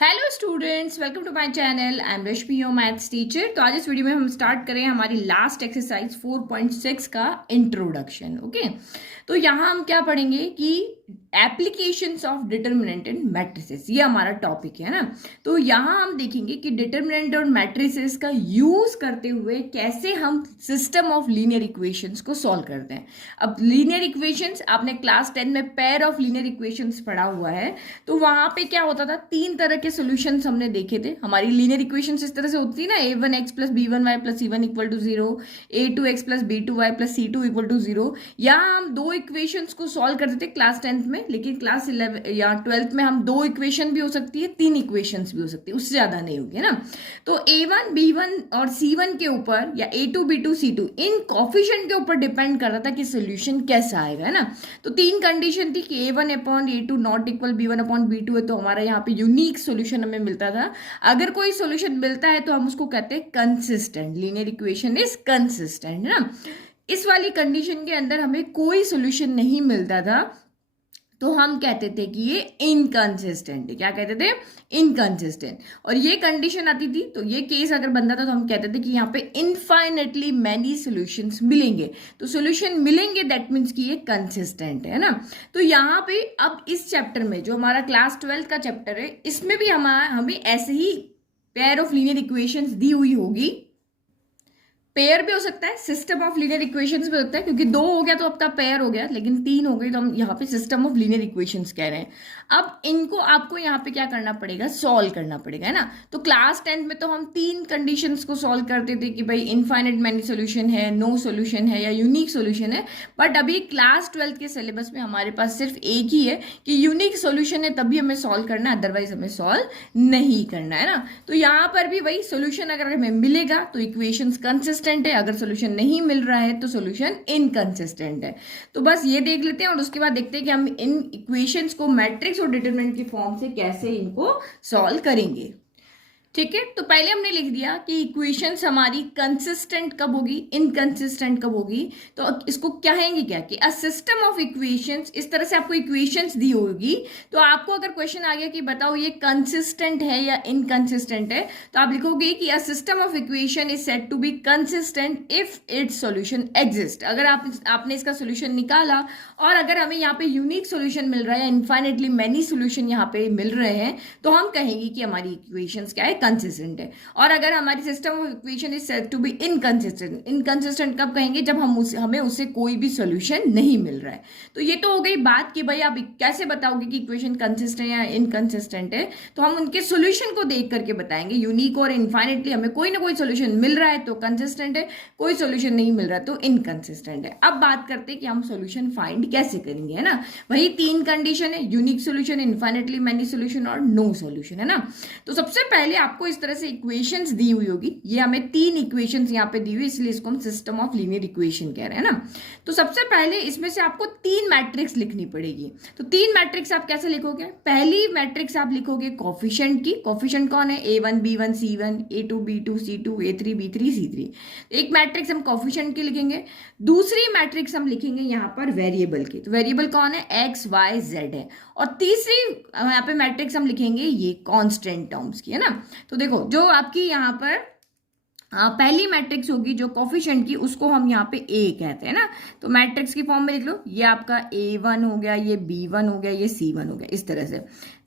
Hello students, welcome to my channel. I am Rashmi, your maths teacher. तो आज इस video में हम स्टार्ट करें हमारी लास्ट एक्सरसाइज 4.6 का इंट्रोडक्शन। ओके, तो यहाँ हम क्या पढ़ेंगे कि applications of determinant in matrices, ये हमारा टॉपिक है ना। तो यहाँ हम देखेंगे कि डिटर्मिनेंट और मैट्रिसेस का यूज करते हुए कैसे हम सिस्टम ऑफ लीनियर इक्वेशंस को सॉल्व करते हैं। अब लीनियर इक्वेशंस आपने क्लास 10 में पेयर ऑफ लीनियर इक्वेशंस पढ़ा हुआ है, तो वहां पे क्या होता था, तीन तरह के सॉल्यूशंस हमने देखे थे। हमारी लीनियर इक्वेशंस इस तरह से होती थी ना, a1x plus b1y plus c1 equal to 0, a2x plus b2y plus c2 equal to 0। यहाँ हम दो इक्वेशंस को सॉल्व करते थे क्लास 10th में, लेकिन क्लास 11 या 12th में हम दो इक्वेशन भी हो सकती है, तीन इक्वेशंस भी हो सकती है, उससे ज्यादा नहीं होगी ना। तो a1 b1 और c1 के ऊपर या a2 b2 c2 इन कॉफिशिएंट के ऊपर डिपेंड कर रहा था कि सोल्यूशन कैसा आएगा, है ना। तो तीन कंडीशन थी कि a1 upon a2 not equal b1 upon b2 है, तो हमारा यहाँ पे यूनिक सॉल्यूशन हमें मिलता था। अगर कोई सॉल्यूशन मिलता है तो हम उसको कहते हैं consistent, linear equation is consistent, है ना। इस वाली कंडीशन के अंदर हमें कोई सॉल्यूशन नहीं मिलता था तो हम कहते थे कि ये इनकंसिस्टेंट है। क्या कहते थे? इनकंसिस्टेंट। और ये कंडीशन आती थी, तो ये केस अगर बनता था तो हम कहते थे कि यहाँ पे इनफाइनेटली मैनी सॉल्यूशंस मिलेंगे। तो सॉल्यूशन मिलेंगे दैट मीन्स कि ये कंसिस्टेंट है ना। तो यहाँ पे अब इस चैप्टर में जो हमारा क्लास 12 का चैप्टर है, इसमें भी हमें ऐसे ही पेयर ऑफ लीनियर इक्वेशंस दी हुई होगी। पेयर भी हो सकता है, सिस्टम ऑफ लीनियर इक्वेशंस भी होता है, क्योंकि दो हो गया तो अब तक पेयर हो गया, लेकिन तीन हो गई तो हम यहाँ पे सिस्टम ऑफ लीनियर इक्वेशंस कह रहे हैं। अब इनको आपको यहाँ पे क्या करना पड़ेगा, सॉल्व करना पड़ेगा, है ना। तो क्लास 10th में तो हम तीन कंडीशंस को सॉल्व करते थे कि भाई इनफाइनाइट मैनी सोल्यूशन है, नो सोल्यूशन है या यूनिक सोल्यूशन है। बट अभी क्लास 12th के सिलेबस में हमारे पास सिर्फ एक ही है कि यूनिक सोल्यूशन है तभी हमें सॉल्व करना है, अदरवाइज हमें सॉल्व नहीं करना, है ना। तो यहाँ पर भी वही सोल्यूशन अगर हमें मिलेगा तो इक्वेशंस कंसिस्टेंट है, अगर सॉल्यूशन नहीं मिल रहा है तो सॉल्यूशन इनकंसिस्टेंट है। तो बस ये देख लेते हैं और उसके बाद देखते हैं कि हम इन इक्वेशंस को मैट्रिक्स और डिटरमिनेंट की फॉर्म से कैसे इनको सॉल्व करेंगे। ठीक है, तो पहले हमने लिख दिया कि इक्वेशंस हमारी कंसिस्टेंट कब होगी, इनकंसिस्टेंट कब होगी। तो इसको कहेंगे क्या कि अ सिस्टम ऑफ इक्वेशंस। इस तरह से आपको इक्वेशंस दी होगी, तो आपको अगर क्वेश्चन आ गया कि बताओ ये कंसिस्टेंट है या इनकंसिस्टेंट है, तो आप लिखोगे कि a system of equation is said to be consistent if its solution exist. अगर आपने इसका सॉल्यूशन निकाला और अगर हमें यहाँ पे यूनिक सॉल्यूशन मिल रहा है या इनफाइनेटली मेनी सॉल्यूशन यहाँ पे मिल रहे हैं, तो हम कहेंगे कि हमारी इक्वेशंस क्या है, कंसिस्टेंट है। और अगर हमारी system of equation is said to be inconsistent, inconsistent कब कहेंगे, जब हमें उससे कोई भी सॉल्यूशन नहीं मिल रहा है। तो ये तो हो गई बात कि भाई आप कैसे बताओगे कि इक्वेशन कंसिस्टेंट या इनकंसिस्टेंट है। तो हम उनके सॉल्यूशन को देख करके बताएंगे, यूनिक और इनफाइनेटली हमें कोई ना कोई सॉल्यूशन मिल रहा है तो कंसिस्टेंट है, कोई सॉल्यूशन नहीं मिल रहा तो इनकंसिस्टेंट है। अब बात करते हैं कि हम सॉल्यूशन फाइंड कैसे करेंगे, है ना। वही तीन कंडीशन है, unique solution, infinitely many solution और नो सॉल्यूशन, है ना। तो सबसे पहले आपको इस तरह से इक्वेशंस दी हुई होगी, ये हमें तीन इक्वेशंस यहाँ पे दी हुई, इसलिए इसको हम सिस्टम ऑफ लीनियर इक्वेशन कह रहे हैं ना। तो सबसे पहले इसमें से आपको तीन मैट्रिक्स लिखनी पड़ेगी। तो तीन मैट्रिक्स आप कैसे लिखोगे, पहली मैट्रिक्स आप लिखोगे कोफिशिएंट की। कोफिशिएंट कौन है, a1 b1 c1, a2 b2 c2, a3 b3 c3। एक मैट्रिक्स हम कोफिशिएंट की लिखेंगे। दूसरी मैट्रिक्स हम लिखेंगे यहाँ पर वेरिएबल की। तो वेरिएबल कौन है, x y z है। और तीसरी यहाँ पे मैट्रिक्स हम लिखेंगे ये कांस्टेंट टर्म्स की, है ना। तो देखो, जो आपकी यहाँ पर पहली मैट्रिक्स होगी जो कोफिशिएंट की, उसको हम यहाँ पे a कहते हैं ना। तो मैट्रिक्स की फॉर्म में लिख लो, ये आपका a1 हो गया, ये b1 हो गया, ये c1 हो गया, इस तरह से।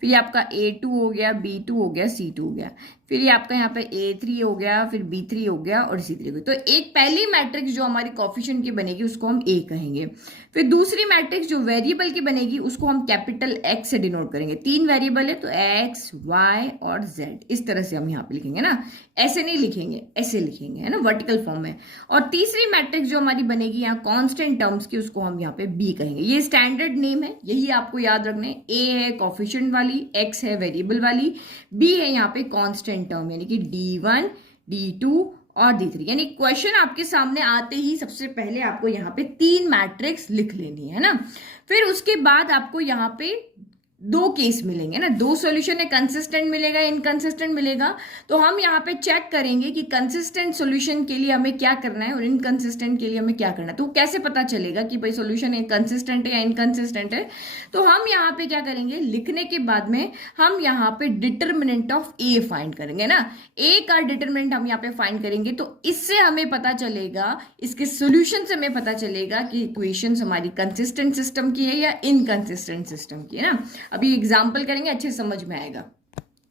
फिर ये आपका a2 हो गया, b2 हो गया, c2 हो गया। फिर ये आपका यहाँ पे a3 हो गया, फिर b3 हो गया और c3 हो गया। तो एक पहली मैट्रिक्स जो हमारी कोफिशिएंट की बनेगी उसको हम a कहेंगे। फिर दूसरी मैट्रिक्स जो वेरिएबल की बनेगी उसको हम कैपिटल x से डिनोट करेंगे। तीन वेरिएबल है तो x y और z, इस तरह से हम यहाँ पे लिखेंगे ना, ऐसे नहीं लिखेंगे, ऐसे लिखेंगे, है ना, वर्टिकल फॉर्म में। और तीसरी मैट्रिक्स जो हमारी बनेगी यहाँ कांस्टेंट टर्म्स की, उसको हम यहाँ पे b कहेंगे। ये स्टैंडर्ड नेम है, यही आपको याद रखना है। a है कोफिशिएंट वाली, x है वेरिएबल वाली, b है यहाँ पे कांस्टेंट टर्म यानी कि d1 d2 और d3। यानी क्वेश्चन आपके सामने आते ही सबसे पहले आपको यहाँ पे तीन मैट्रिक्स लिख लेनी है ना। फिर उसके बाद आपको यहाँ पे दो केस मिलेंगे ना, दो सॉल्यूशन है, कंसिस्टेंट मिलेगा, इनकंसिस्टेंट मिलेगा। तो हम यहाँ पे चेक करेंगे कि कंसिस्टेंट सॉल्यूशन के लिए हमें क्या करना है और इनकंसिस्टेंट के लिए हमें क्या करना है। तो कैसे पता चलेगा कि भाई सॉल्यूशन कंसिस्टेंट है या इनकंसिस्टेंट है? तो हम यहाँ पे क्या करेंगे, लिखने के बाद में हम यहाँ पे डिटर्मिनेंट ऑफ ए फाइंड करेंगे ना, ए का डिटर्मिनेंट हम यहाँ पे फाइंड करेंगे। तो इससे हमें पता चलेगा, इसके सॉल्यूशन से हमें पता चलेगा कि इक्वेशंस हमारी कंसिस्टेंट सिस्टम की है या इनकंसिस्टेंट सिस्टम की है ना। अभी एग्जाम्पल करेंगे, अच्छे समझ में आएगा।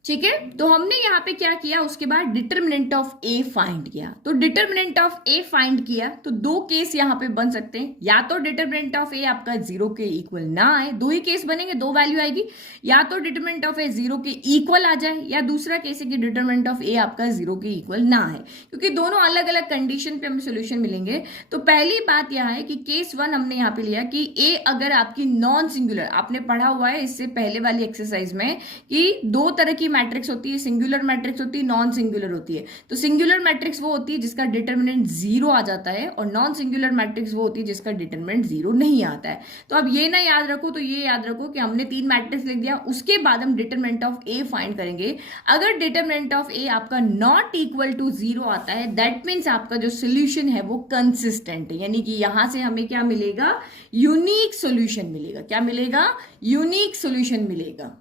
ठीक है, तो हमने यहाँ पे क्या किया, उसके बाद डिटर्मिनेंट ऑफ ए फाइंड किया। तो डिटर्मिनेंट ऑफ ए फाइंड किया तो दो केस यहाँ पे बन सकते हैं, या तो डिटर्मिनेंट ऑफ ए आपका 0 के इक्वल ना आए, दो ही केस बनेंगे, दो वैल्यू आएगी, या तो डिटर्मिनेंट ऑफ ए 0 के इक्वल आ जाए, या दूसरा केस है कि डिटर्मिनेंट ऑफ ए आपका 0 के इक्वल ना आए, क्योंकि दोनों अलग अलग कंडीशन पे हमें सोल्यूशन मिलेंगे। तो पहली बात यह है कि केस 1 हमने यहाँ पे लिया कि ए अगर आपकी नॉन सिंगुलर, आपने पढ़ा हुआ है इससे पहले वाली एक्सरसाइज में कि दो तरह की मैट्रिक्स होती है, सिंगुलर मैट्रिक्स होती है, नॉन सिंगुलर होती है। तो सिंगुलर मैट्रिक्स वो होती है जिसका डिटर्मिनेंट 0 आ जाता है, और नॉन सिंगुलर मैट्रिक्स वो होती है जिसका डिटर्मिनेंट 0 नहीं आता है। तो अब ये ना याद रखो, तो ये याद रखो कि हमने 3 मैट्रिक्स लिख दिया, उसके बाद हम डिटर्मिनेंट ऑफ ए फाइंड करेंगे। अगर डिटर्मिनेंट ऑफ ए आपका नॉट इक्वल टू 0 आता है, दैट मीन्स आपका जो सोल्यूशन है वो कंसिस्टेंट है, यानी कि यहां से हमें क्या मिलेगा, यूनिक सोल्यूशन मिलेगा। क्या मिलेगा? यूनिक सोल्यूशन मिलेगा।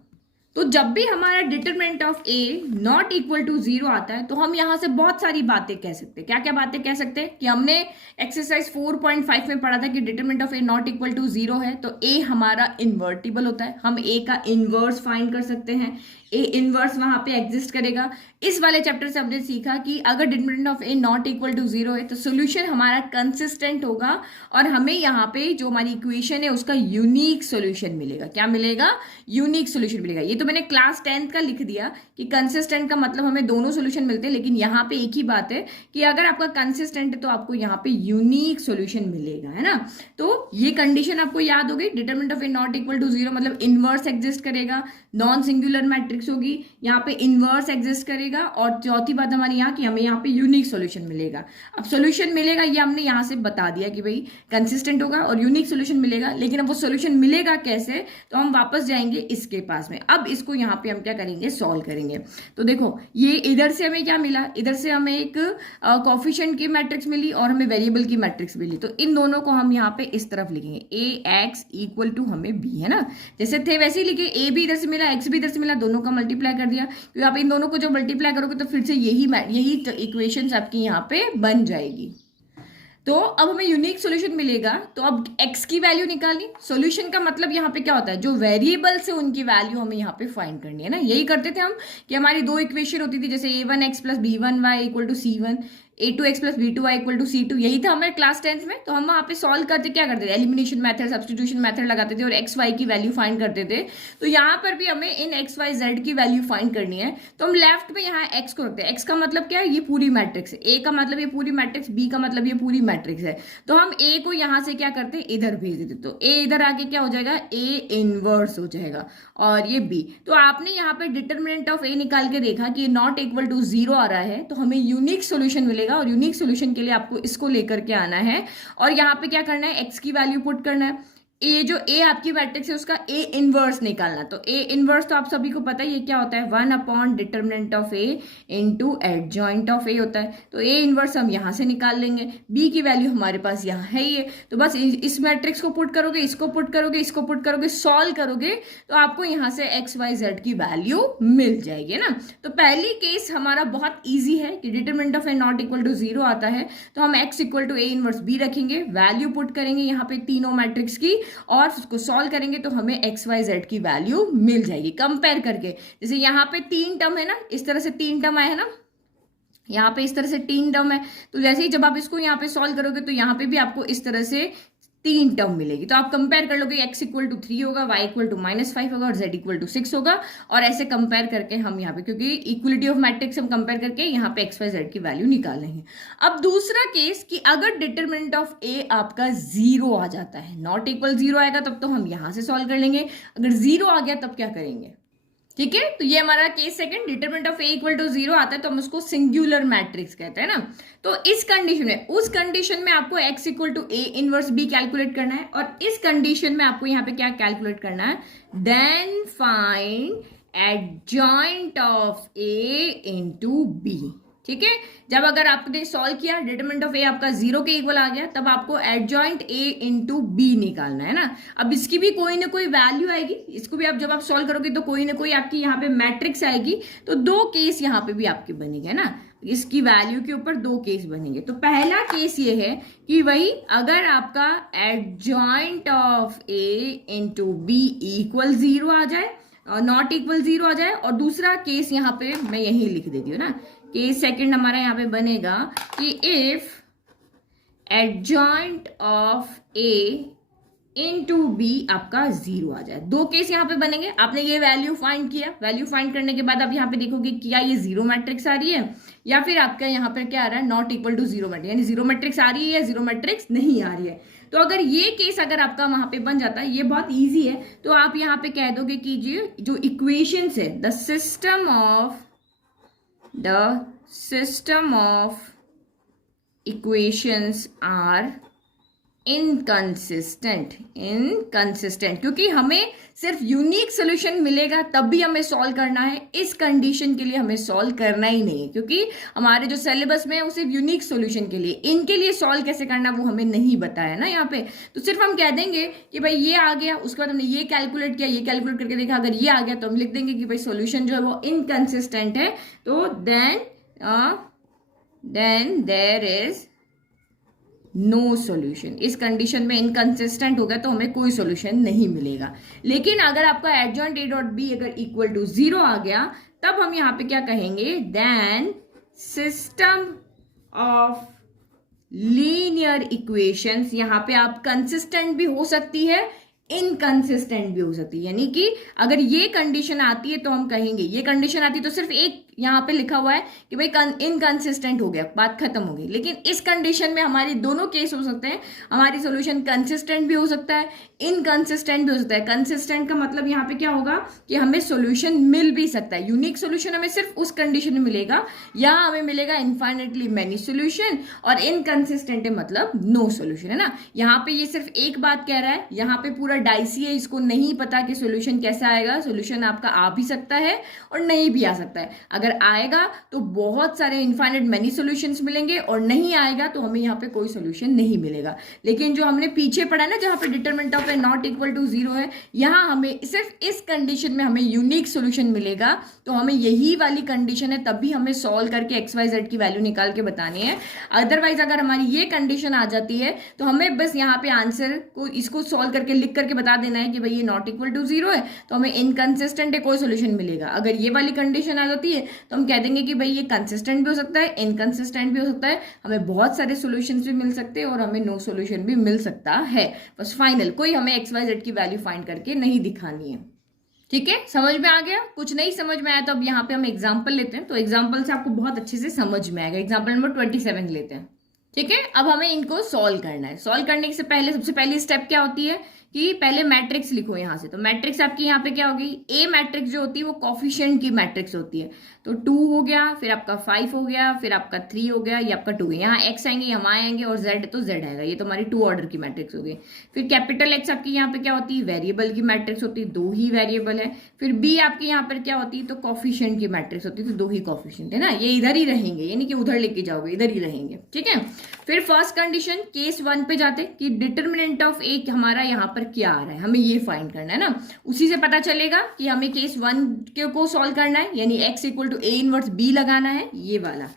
तो जब भी हमारा determinant of A not equal to 0 आता है, तो हम यहां से बहुत सारी बातें कह सकते हैं। क्या क्या बातें कह सकते हैं? कि हमने एक्सरसाइज 4.5 में पढ़ा था कि determinant of A not equal to 0 है, तो ए हमारा इन्वर्टिबल होता है, हम ए का इनवर्स फाइंड कर सकते हैं, ए इनवर्स वहां पे एग्जिस्ट करेगा। इस वाले चैप्टर से हमने सीखा कि अगर determinant of A not equal to 0 है तो सोल्यूशन हमारा कंसिस्टेंट होगा, और हमें यहाँ पे जो हमारी इक्वेशन है उसका यूनिक सोल्यूशन मिलेगा। क्या मिलेगा? यूनिक सोल्यूशन मिलेगा। ये तो मैंने क्लास 10th का लिख दिया कि कंसिस्टेंट का मतलब हमें दोनों सोल्यूशन मिलते हैं, लेकिन यहाँ पे एक ही बात है कि अगर आपका कंसिस्टेंट है तो आपको यहाँ पे यूनिक सोल्यूशन मिलेगा, है ना। तो ये कंडीशन आपको याद होगी, determinant of A not equal to 0 मतलब इनवर्स एग्जिस्ट करेगा, नॉन सिंगुलर मैट्रिक्स होगी, यहाँ पे इनवर्स एग्जिस्ट करेगा, और चौथी बात हमारी यहाँ की हमें यहाँ पे यूनिक सॉल्यूशन मिलेगा। अब सॉल्यूशन मिलेगा ये हमने यहाँ से बता दिया कि भाई कंसिस्टेंट होगा और यूनिक सॉल्यूशन मिलेगा, लेकिन अब वो सॉल्यूशन मिलेगा कैसे, तो हम वापस जाएंगे इसके पास में। अब इसको यहाँ पे हम क्या करेंगे, सॉल्व करेंगे। तो देखो ये इधर से हमें क्या मिला, इधर से हमें एक कोफिशिएंट की मैट्रिक्स मिली और हमें वेरिएबल की मैट्रिक्स मिली, तो इन दोनों को हम यहाँ पे इस तरफ लिखेंगे, ए एक्स इक्वल टू हमें बी, है ना, जैसे थे वैसे ही लिखे, ए भी इधर से मिला, एक्स भी इधर से मिला, दोनों का मल्टीप्लाई कर दिया, क्योंकि आप इन दोनों को जो मल्टीप्लाई करोगे तो फिर से यही इक्वेशंस आपकी यहाँ पे बन जाएगी। तो अब हमें यूनिक सॉल्यूशन मिलेगा, तो अब x की वैल्यू निकाली। सॉल्यूशन का मतलब यहाँ पे क्या होता है, जो वेरिएबल से उनकी वैल्यू हमें यहाँ पे फाइंड करनी है ना। यही करते थे हम कि हमारी दो इक्वेशन होती थी, जैसे a1x plus b1y equal to c1, a2x plus b2y equal to c2, यही था हमें क्लास 10th में। तो हम वहाँ पे सॉल्व करते क्या करते थे, एलिमिनेशन मेथड, सब्स्टिट्यूशन मेथड लगाते थे और एक्स वाई की वैल्यू फाइंड करते थे। तो यहाँ पर भी हमें इन एक्स वाई जेड की वैल्यू फाइंड करनी है, तो हम लेफ्ट में यहाँ एक्स को रखते हैं। एक्स का मतलब क्या है, ये पूरी मैट्रिक्स है, ए का मतलब ये पूरी मैट्रिक्स, बी का मतलब ये पूरी मैट्रिक्स है। तो हम ए को यहाँ से क्या करते हैं, इधर भेज देते, तो ए इधर आके क्या हो जाएगा, ए इनवर्स हो जाएगा, और ये बी। तो आपने यहाँ पे डिटरमिनेंट ऑफ ए निकाल के देखा कि नॉट इक्वल टू 0 आ रहा है, तो हमें यूनिक सोल्यूशन मिलेगा, और यूनिक सोल्यूशन के लिए आपको इसको लेकर के आना है, और यहाँ पे क्या करना है, एक्स की वैल्यू पुट करना है। ए जो ए आपकी मैट्रिक्स है उसका ए इनवर्स निकालना, तो ए इनवर्स तो आप सभी को पता है ये क्या होता है, 1 upon determinant of A into adjoint of A होता है। तो ए इनवर्स हम यहाँ से निकाल लेंगे, बी की वैल्यू हमारे पास यहाँ है ये, तो बस इस मैट्रिक्स को पुट करोगे, इसको पुट करोगे, इसको पुट करोगे, सॉल्व करोगे, तो आपको यहाँ से एक्स वाई जेड की वैल्यू मिल जाएगी ना। तो पहली केस हमारा बहुत ईजी है कि determinant of A not equal to 0 आता है, तो हम x equal to A inverse B रखेंगे, वैल्यू पुट करेंगे यहाँ पे तीनों मैट्रिक्स की, और उसको सॉल्व करेंगे तो हमें एक्स वाई जेड की वैल्यू मिल जाएगी। कंपेयर करके, जैसे यहाँ पे 3 टर्म है ना, इस तरह से 3 टर्म आए है ना, यहाँ पे इस तरह से 3 टर्म है, तो जैसे ही जब आप इसको यहाँ पे सॉल्व करोगे तो यहाँ पे भी आपको इस तरह से 3 टर्म मिलेगी। तो आप कंपेयर कर लोगे, x इक्वल टू 3 होगा, y इक्वल टू -5 होगा, और z इक्वल टू 6 होगा, और ऐसे कंपेयर करके हम यहाँ पे, क्योंकि इक्वलिटी ऑफ मैट्रिक्स हम कंपेयर करके यहाँ पे x y z की वैल्यू निकाल लेंगे। अब दूसरा केस कि अगर डिटरमिनेंट ऑफ a आपका 0 आ जाता है, नॉट इक्वल 0 आएगा तब तो हम यहाँ से सॉल्व कर लेंगे, अगर 0 आ गया तब क्या करेंगे, ठीक है, तो ये हमारा case second, determinant of A equal to 0 आता है तो हम उसको सिंगुलर मैट्रिक्स कहते हैं ना। तो इस कंडीशन में, उस कंडीशन में आपको x equal to A inverse B calculate करना है, और इस कंडीशन में आपको यहाँ पे क्या कैलकुलेट करना है, then find adjoint of A into B. ठीक है, जब अगर आपने सॉल्व किया, डिटरमिनेंट ऑफ ए आपका 0 के इक्वल आ गया, तब आपको एडजॉइंट ए इनटू बी निकालना है ना। अब इसकी भी कोई ना कोई वैल्यू आएगी, इसको भी आप जब आप सॉल्व करोगे तो कोई ना कोई आपकी यहाँ पे मैट्रिक्स आएगी, तो दो केस यहाँ पे भी आपके बनेंगे ना, इसकी वैल्यू के ऊपर दो केस बनेंगे। तो पहला केस ये है कि वही अगर आपका adjoint of A into B equal 0 आ जाए, नॉट इक्वल 0 आ जाए, और दूसरा केस यहाँ पे मैं यही लिख देती हूँ ना, केस सेकंड हमारा यहाँ पे बनेगा कि if adjoint of A into B आपका 0 आ जाए। दो केस यहाँ पे बनेंगे, आपने ये वैल्यू फाइंड किया, वैल्यू फाइंड करने के बाद आप यहाँ पे देखोगे क्या ये 0 मैट्रिक्स आ रही है, या फिर आपका यहाँ पर क्या आ रहा है, नॉट इक्वल टू 0 मैट्रिक्स, यानी 0 मैट्रिक्स आ रही है या 0 मैट्रिक्स नहीं आ रही है। तो अगर ये केस अगर आपका वहां पे बन जाता है, ये बहुत इजी है, तो आप यहाँ पे कह दोगे कि जो इक्वेशंस है, the system of equations are inconsistent, क्योंकि हमें सिर्फ यूनिक सोल्यूशन मिलेगा तब भी हमें सॉल्व करना है, इस कंडीशन के लिए हमें सॉल्व करना ही नहीं है, क्योंकि हमारे जो सिलेबस में है वो सिर्फ यूनिक सोल्यूशन के लिए, इनके लिए सॉल्व कैसे करना वो हमें नहीं बताया ना यहाँ पे। तो सिर्फ हम कह देंगे कि भाई ये आ गया, उसके बाद हमने ये कैलकुलेट किया, ये कैलकुलेट करके देखा, अगर ये आ गया तो हम लिख देंगे कि भाई सोल्यूशन जो है वो इनकंसिस्टेंट है, तो then there is no solution. इस कंडीशन में इनकंसिस्टेंट हो गया तो हमें कोई सॉल्यूशन नहीं मिलेगा। लेकिन अगर आपका एडजॉइंट ए डॉट बी अगर इक्वल टू 0 आ गया, तब हम यहाँ पे क्या कहेंगे, then system of linear equations, यहाँ पे आप कंसिस्टेंट भी हो सकती है, इनकंसिस्टेंट भी हो सकती है, यानी कि अगर ये कंडीशन आती है तो हम कहेंगे, ये कंडीशन आती है तो सिर्फ एक यहाँ पे लिखा हुआ है कि भाई इनकंसिस्टेंट हो गया, बात खत्म हो गई। लेकिन इस कंडीशन में हमारी दोनों केस हो सकते हैं, हमारी सॉल्यूशन कंसिस्टेंट भी हो सकता है, इनकंसिस्टेंट भी हो सकता है। कंसिस्टेंट का मतलब यहाँ पे क्या होगा कि हमें सॉल्यूशन मिल भी सकता है, यूनिक सॉल्यूशन हमें सिर्फ उस कंडीशन में मिलेगा, या हमें मिलेगा इनफाइनेटली मेनी सॉल्यूशन, और इनकंसिस्टेंट है मतलब नो सॉल्यूशन, है ना। यहाँ पे ये सिर्फ एक बात कह रहा है, यहाँ पे पूरा डाइसी है, इसको नहीं पता कि सॉल्यूशन कैसा आएगा। सॉल्यूशन आपका आ भी सकता है और नहीं भी आ सकता है। अगर आएगा तो बहुत सारे इनफाइनाइट मेनी सॉल्यूशंस मिलेंगे, और नहीं आएगा तो हमें यहाँ पे कोई सॉल्यूशन नहीं मिलेगा। लेकिन जो हमने पीछे पढ़ा ना, जहाँ पे determinant of A not equal to 0 है, यहाँ हमें सिर्फ इस कंडीशन में हमें यूनिक सॉल्यूशन मिलेगा, तो हमें यही वाली कंडीशन है, तब भी हमें सॉल्व करके XYZ की वैल्यू निकाल के बतानी है। अदरवाइज अगर हमारी ये कंडीशन आ जाती है तो हमें बस यहाँ पे आंसर को इसको सॉल्व करके लिख करके बता देना है कि भाई ये नॉट इक्वल टू 0 है, तो हमें इनकंसिस्टेंट है, कोई सॉल्यूशन मिलेगा। अगर ये वाली कंडीशन आ जाती है तो हम कह देंगे कि भाई ये कंसिस्टेंट भी हो सकता है, इनकंसिस्टेंट भी हो सकता है, हमें बहुत सारे सॉल्यूशंस भी मिल सकते हैं और हमें नो सॉल्यूशन भी मिल सकता है। बस फाइनल कोई हमें XYZ की वैल्यू फाइंड करके नहीं दिखानी है। ठीक है, समझ में आ गया? कुछ नहीं समझ में आया तो अब यहाँ पे हम एग्जाम्पल लेते हैं, तो एग्जाम्पल से आपको बहुत अच्छे से समझ में आएगा। एग्जाम्पल नंबर 27 लेते हैं। ठीक है, अब हमें इनको सॉल्व करना है। सॉल्व करने से पहले सबसे पहली स्टेप क्या होती है कि पहले मैट्रिक्स लिखो यहाँ से। तो मैट्रिक्स आपकी यहाँ पे क्या होगी, ए मैट्रिक्स जो होती है वो कॉफिशिएंट की मैट्रिक्स होती है। तो 2 हो गया, फिर आपका 5 हो गया, फिर आपका 3 हो गया, ये आपका 2 है। यहाँ x आएंगे, यहाँ आएंगे, और z तो z आएगा। ये तो हमारी 2 ऑर्डर की मैट्रिक्स हो गई। फिर कैपिटल X आपकी यहाँ पे क्या होती है, वेरिएबल की मैट्रिक्स होती है, 2 ही वेरिएबल है। फिर B आपकी यहाँ पर क्या होती है, तो कॉफिशिएंट की मैट्रिक्स होती है, तो 2 ही कॉफिशिएंट है ना। ये इधर ही रहेंगे, यानी कि उधर लेके जाओगे, इधर ही रहेंगे। ठीक है, फिर फर्स्ट कंडीशन केस 1 पे जाते कि डिटरमिनेंट ऑफ ए हमारा यहाँ पर क्या आ रहा है, हमें ये फाइंड करना है ना। उसी से पता चलेगा कि हमें केस 1 को सॉल्व करना है, यानी x equal to A inverse b लगाना है, ये वाला।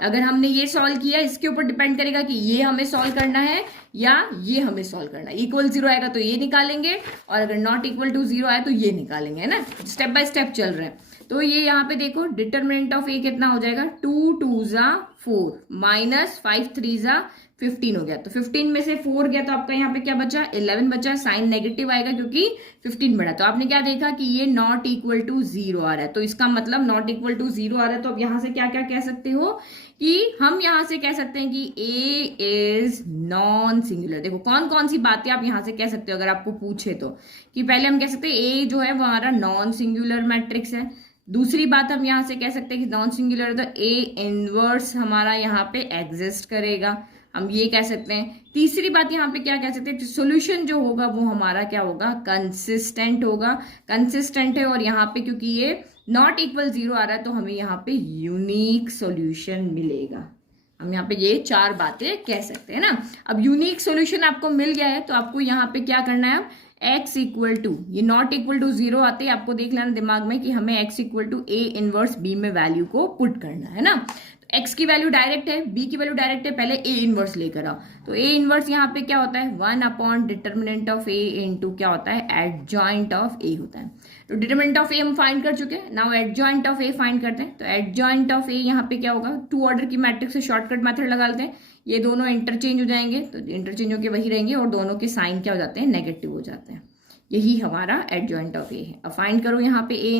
अगर हमने ये सॉल्व किया, इसके ऊपर डिपेंड करेगा कि ये हमें सॉल्व करना है या ये हमें सॉल्व करना है। इक्वल 0 आएगा तो ये निकालेंगे, और अगर नॉट इक्वल टू 0 आया तो ये निकालेंगे, है ना। स्टेप बाय स्टेप चल रहे हैं। तो ये यहाँ पे देखो डिटरमिनेंट ऑफ ए कितना हो जाएगा, 2 2 ज़ा 4 माइनस 5 3 ज़ा 15 हो गया। तो 15 में से 4 गया तो आपका यहाँ पे क्या बचा, 11 बचा। साइन नेगेटिव आएगा क्योंकि 15 बढ़ा। तो आपने क्या देखा कि ये नॉट इक्वल टू 0 आ रहा है, तो इसका मतलब नॉट इक्वल टू 0 आ रहा है। तो अब यहाँ से क्या क्या कह सकते हो कि हम यहां से कह सकते हैं कि ए इज नॉन सिंगुलर। देखो कौन कौन सी बातें आप यहां से कह सकते हो अगर आपको पूछे तो, कि पहले हम कह सकते हैं ए जो है वो हमारा नॉन सिंगुलर मैट्रिक्स है। दूसरी बात हम यहां से कह सकते हैं कि नॉन सिंगुलर है तो ए इनवर्स हमारा यहाँ पे एग्जिस्ट करेगा, हम ये कह सकते हैं। तीसरी बात यहाँ पे क्या कह सकते हैं, सॉल्यूशन जो होगा वो हमारा क्या होगा, कंसिस्टेंट होगा, कंसिस्टेंट है। और यहाँ पे क्योंकि ये नॉट इक्वल 0 आ रहा है तो हमें यहाँ पे यूनिक सॉल्यूशन मिलेगा। हम यहाँ पे ये 4 बातें कह सकते हैं ना। अब यूनिक सॉल्यूशन आपको मिल गया है तो आपको यहाँ पे क्या करना है, अब x इक्वल टू, ये नॉट इक्वल टू 0 आते ही आपको देख लेना दिमाग में कि हमें x equal to a inverse b में वैल्यू को पुट करना है ना। तो x की वैल्यू डायरेक्ट है, b की वैल्यू डायरेक्ट है, पहले a इनवर्स लेकर आओ। तो a इनवर्स यहाँ पे क्या होता है, 1 upon determinant of a into क्या होता है, एडजॉइंट ऑफ a होता है। तो डिटर्मिनेंट ऑफ a हम फाइंड कर चुके हैं, now adjoint of a find करते हैं। तो एडजॉइंट ऑफ a यहाँ पे क्या होगा, 2 ऑर्डर की मैट्रिक्स से शॉर्टकट मेथड लगा लेते हैं, ये दोनों इंटरचेंज हो जाएंगे तो इंटरचेंज होकर वही रहेंगे और दोनों के साइन क्या हो जाते हैं, नेगेटिव हो जाते हैं। यही हमारा एडजॉइंट ऑफ ए है। अब फाइंड करो यहाँ पे A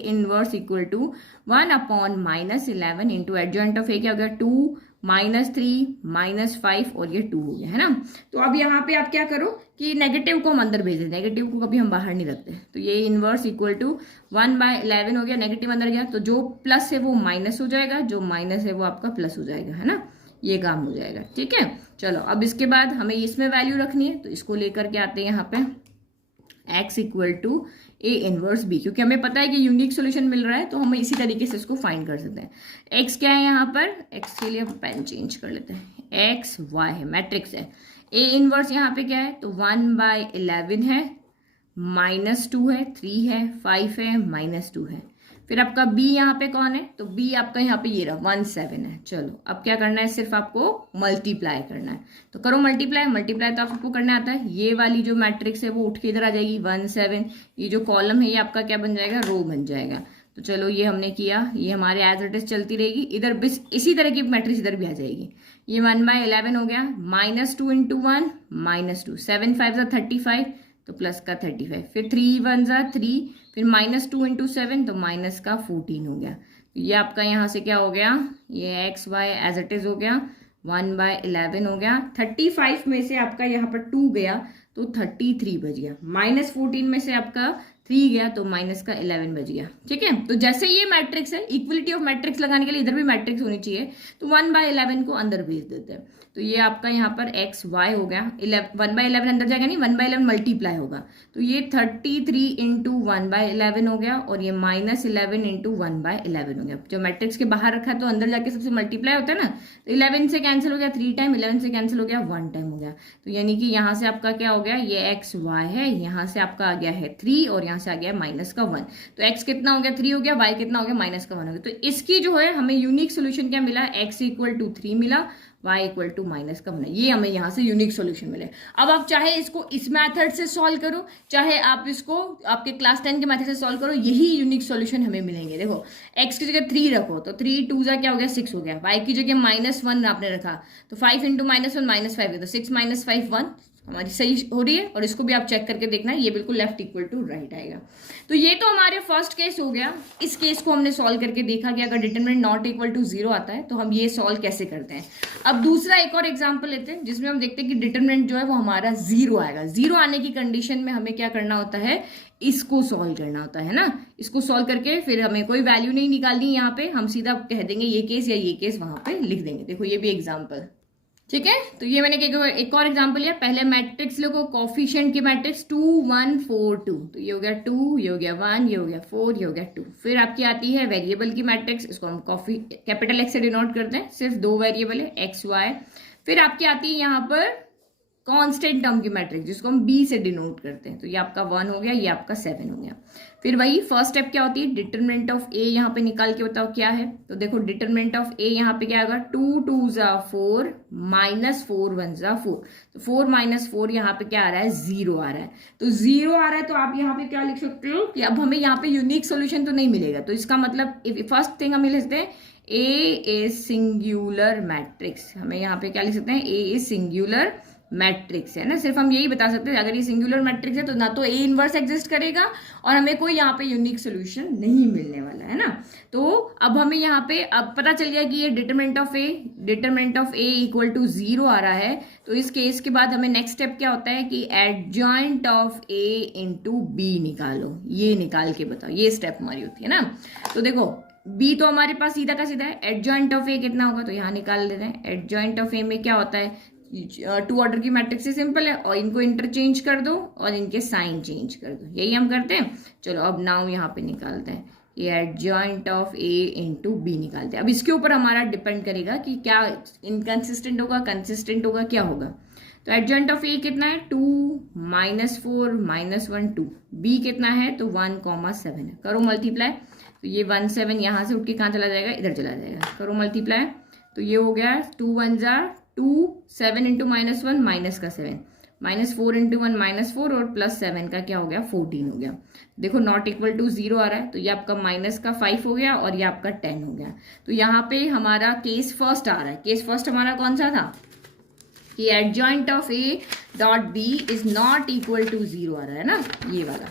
inverse equal to 1 upon -11 into adjoint of A क्या हो गया, 2 -3 -5 और ये 2 हो गया है ना। तो अब यहाँ पे आप क्या करो कि नेगेटिव को हम अंदर भेज दें, नेगेटिव को कभी हम बाहर नहीं रखते। तो ये इनवर्स इक्वल टू 1/11 हो गया, नेगेटिव अंदर गया तो जो प्लस है वो माइनस हो जाएगा, जो माइनस है वो आपका प्लस हो जाएगा, है ना। ये काम हो जाएगा, ठीक है। चलो अब इसके बाद हमें इसमें वैल्यू रखनी है तो इसको लेकर के आते हैं यहाँ पे x equal to A inverse B, क्योंकि हमें पता है कि यूनिक सॉल्यूशन मिल रहा है तो हम इसी तरीके से इसको फाइंड कर सकते हैं। x क्या है यहाँ पर, x के लिए पेन चेंज कर लेते हैं, x y है, मैट्रिक्स है। ए इनवर्स यहाँ पे क्या है तो 1/11 है, -2 है, 3 है, 5 है, -2 है। फिर आपका b यहाँ पे कौन है, तो b आपका यहाँ पे ये रहा 17 है। चलो अब क्या करना है, सिर्फ आपको मल्टीप्लाई करना है। तो करो मल्टीप्लाई, मल्टीप्लाई तो आपको करना आता है। ये वाली जो मैट्रिक्स है वो उठ के इधर आ जाएगी 17, ये जो कॉलम है ये आपका क्या बन जाएगा, रो बन जाएगा। तो चलो ये हमने किया, ये हमारे एज इट इज चलती रहेगी। इधर बस इसी तरह की मैट्रिक्स इधर भी आ जाएगी। ये 1/11 हो गया, -2 इंटू 1 -2, 7 5 35 तो प्लस का 35, फिर 3 1 3, फिर -2 इंटू 7 तो माइनस का 14 हो गया। तो ये आपका यहाँ से क्या हो गया, ये x y as it is हो गया, 1/11 हो गया। 35 में से आपका यहाँ पर 2 गया तो 33 बच गया, -14 में से आपका 3 गया तो माइनस का 11 बच गया, ठीक है। तो जैसे ये मैट्रिक्स है, इक्वलिटी ऑफ मैट्रिक्स लगाने के लिए इधर भी मैट्रिक्स होनी चाहिए, तो 1/11 को अंदर भेज देते हैं। तो ये आपका यहाँ पर x y हो गया, 1/11 अंदर जाएगा नहीं, 1/11 मल्टीप्लाई होगा तो ये 33 इंटू 1/11 हो गया और ये -11 इंटू 1/11 हो गया। जो मैट्रिक्स के बाहर रखा है तो अंदर जाके सबसे मल्टीप्लाई होता है ना, तो 11 से कैंसिल हो गया 3 टाइम, 11 से कैंसिल हो गया 1 टाइम हो गया। तो यानी कि यहाँ से आपका क्या हो गया, ये x y है, यहाँ से आपका आ गया है 3 और यहाँ से आ गया माइनस का 1। तो x कितना हो गया, 3 हो गया, y कितना हो गया, माइनस का 1 हो गया। तो इसकी जो है हमें यूनिक सोल्यूशन क्या मिला, x इक्वल टू 3 मिला, y इक्वल टू माइनस का 1, ये हमें यहाँ से यूनिक सॉल्यूशन मिले। अब आप चाहे इसको इस मेथड से सॉल्व करो, चाहे आप इसको आपके क्लास 10 के मेथड से सॉल्व करो, यही यूनिक सॉल्यूशन हमें मिलेंगे। देखो x की जगह 3 रखो तो 3 2 जा क्या हो गया, 6 हो गया। y की जगह -1 आपने रखा तो 5 इंटू -1 -5 तो 6 -5 1, हमारी सही हो रही है। और इसको भी आप चेक करके देखना, ये बिल्कुल लेफ्ट इक्वल टू राइट आएगा। तो ये तो हमारे फर्स्ट केस हो गया। इस केस को हमने सॉल्व करके देखा कि अगर डिटरमिनेंट नॉट इक्वल टू 0 आता है तो हम ये सॉल्व कैसे करते हैं। अब दूसरा एक और एग्जांपल लेते हैं जिसमें हम देखते हैं कि डिटरमिनेंट जो है वो हमारा 0 आएगा। 0 आने की कंडीशन में हमें क्या करना होता है, इसको सॉल्व करना होता है ना। इसको सॉल्व करके फिर हमें कोई वैल्यू नहीं निकालनी, यहाँ पे हम सीधा कह देंगे ये केस या ये केस वहां पे लिख देंगे। देखो ये भी एग्जाम्पल, ठीक है। तो ये मैंने एक और एग्जांपल लिया। पहले मैट्रिक्स लोगो कोफिशिएंट की मैट्रिक्स 2 1 4 2, तो ये हो गया 2, ये हो गया 1, ये हो गया 4, ये हो गया 2। फिर आपकी आती है वेरिएबल की मैट्रिक्स, इसको हम कैपिटल X से डिनोट करते हैं, सिर्फ 2 वेरिएबल है x y। फिर आपकी आती है यहाँ पर कांस्टेंट टर्म की मैट्रिक्स जिसको हम b से डिनोट करते हैं, तो ये आपका 1 हो गया, ये आपका 7 हो गया। फिर वही फर्स्ट स्टेप क्या होती है, डिटरमिनेंट ऑफ a यहाँ पे निकाल के बताओ क्या है। तो देखो डिटरमिनेंट ऑफ a यहाँ पे क्या होगा, 2 2 4 -4 1 4, तो 4 -4 यहाँ पे क्या आ रहा है, 0 आ रहा है। तो 0 आ रहा है तो आप यहाँ पे क्या लिख सकते हो कि अब हमें यहाँ पे यूनिक सोल्यूशन तो नहीं मिलेगा। तो इसका मतलब फर्स्ट थिंग हम लिख सकते हैं A इज सिंगुलर मैट्रिक्स। हमें यहाँ पे क्या लिख सकते हैं, A इज सिंगुलर मैट्रिक्स है ना, सिर्फ हम यही बता सकते हैं अगर ये सिंगुलर मैट्रिक्स है तो ना तो ए इनवर्स एग्जिस्ट करेगा और हमें कोई यहाँ पे यूनिक सोल्यूशन नहीं मिलने वाला है ना। तो अब हमें यहाँ पे अब पता चल गया कि ये determinant of A equal to 0 आ रहा है। तो इस केस के बाद हमें नेक्स्ट स्टेप क्या होता है कि adjoint of A into B निकालो, ये निकाल के बताओ, ये स्टेप हमारी होती है ना। तो देखो बी तो हमारे पास सीधा का सीधा है, एडजॉइंट ऑफ ए कितना होगा तो यहाँ निकाल देते हैं। एडजॉइंट ऑफ ए में क्या होता है, 2 ऑर्डर की मैट्रिक्स से सिंपल है और इनको इंटरचेंज कर दो और इनके साइन चेंज कर दो, यही हम करते हैं। चलो अब नाउ यहाँ पे निकालते हैं ये adjoint of A into B निकालते हैं। अब इसके ऊपर हमारा डिपेंड करेगा कि क्या इनकंसिस्टेंट होगा, कंसिस्टेंट होगा, क्या होगा। तो एडजॉइंट ऑफ ए कितना है 2 -4 -1 2, बी कितना है तो 1,7 है। करो मल्टीप्लाई, तो ये 1 7 यहाँ से उठ के कहाँ चला जाएगा, इधर चला जाएगा। करो मल्टीप्लाई, तो ये हो गया 2 1 2, 7 इंटू -1 माइनस का 7, -4 इंटू 1 -4 और +7 का क्या हो गया 14 हो गया। देखो नॉट इक्वल टू 0 आ रहा है तो ये आपका -5 हो गया और ये आपका 10 हो गया। तो यहाँ पे हमारा केस फर्स्ट आ रहा है। केस फर्स्ट हमारा कौन सा था कि adjoint of A dot B is not equal to 0 आ रहा है ना, ये वाला।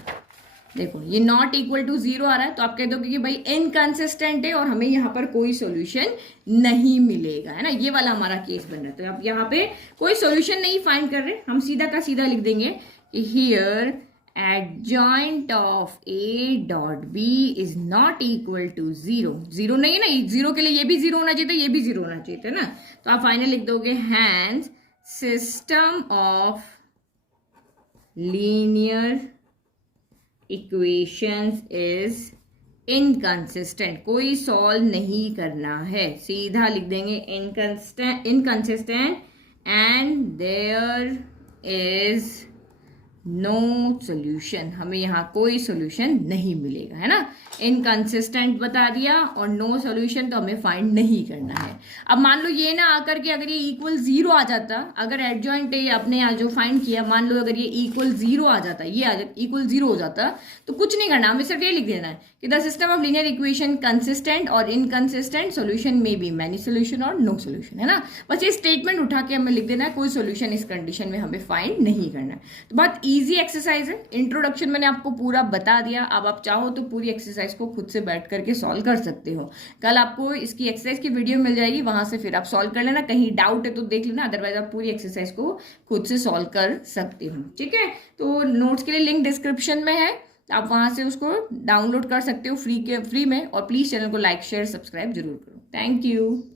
देखो ये नॉट इक्वल टू 0 आ रहा है तो आप कह दोगे कि भाई इनकंसिस्टेंट है और हमें यहाँ पर कोई सॉल्यूशन नहीं मिलेगा, है ना, ये वाला हमारा केस बन रहा है। तो आप यहाँ पे कोई सॉल्यूशन नहीं फाइंड कर रहे, हम सीधा का सीधा लिख देंगे कि here adjoint of A dot B is not equal to 0। 0 नहीं है ना, 0 के लिए ये भी 0 होना चाहिए था, ये भी 0 होना चाहिए था ना। तो आप फाइनल लिख दोगे hence system of linear equations is inconsistent, कोई सॉल्व नहीं करना है, सीधा लिख देंगे inconsistent and there is no solution, हमें यहाँ कोई सोल्यूशन नहीं मिलेगा, है ना। इनकंसिस्टेंट बता दिया और नो सोल्यूशन तो हमें फाइंड नहीं करना है। अब मान लो ये ना आकर के अगर ये इक्वल 0 आ जाता, अगर एडजॉइंट ए अपने यहाँ जो फाइंड किया मान लो अगर ये इक्वल 0 आ जाता, ये आ जाता इक्वल 0 हो जाता, तो कुछ नहीं करना, हमें सिर्फ ये लिख देना है कि the system of linear equation consistent और इनकंसिस्टेंट सोल्यूशन में बी मैनी सोल्यूशन और नो सोल्यूशन, है ना। बस ये स्टेटमेंट उठा के हमें लिख देना है, कोई सोल्यूशन इस कंडीशन में हमें फाइंड नहीं करना है। तो बहुत इजी एक्सरसाइज है, इंट्रोडक्शन मैंने आपको पूरा बता दिया। अब आप चाहो तो पूरी एक्सरसाइज को खुद से बैठ करके सॉल्व कर सकते हो। कल आपको इसकी एक्सरसाइज की वीडियो मिल जाएगी, वहां से फिर आप सॉल्व कर लेना, कहीं डाउट है तो देख लेना, अदरवाइज आप पूरी एक्सरसाइज को खुद से सॉल्व कर सकते हो, ठीक है। तो नोट्स के लिए लिंक डिस्क्रिप्शन में है, आप वहां से उसको डाउनलोड कर सकते हो फ्री में। और प्लीज चैनल को लाइक शेयर सब्सक्राइब जरूर करो। Thank you.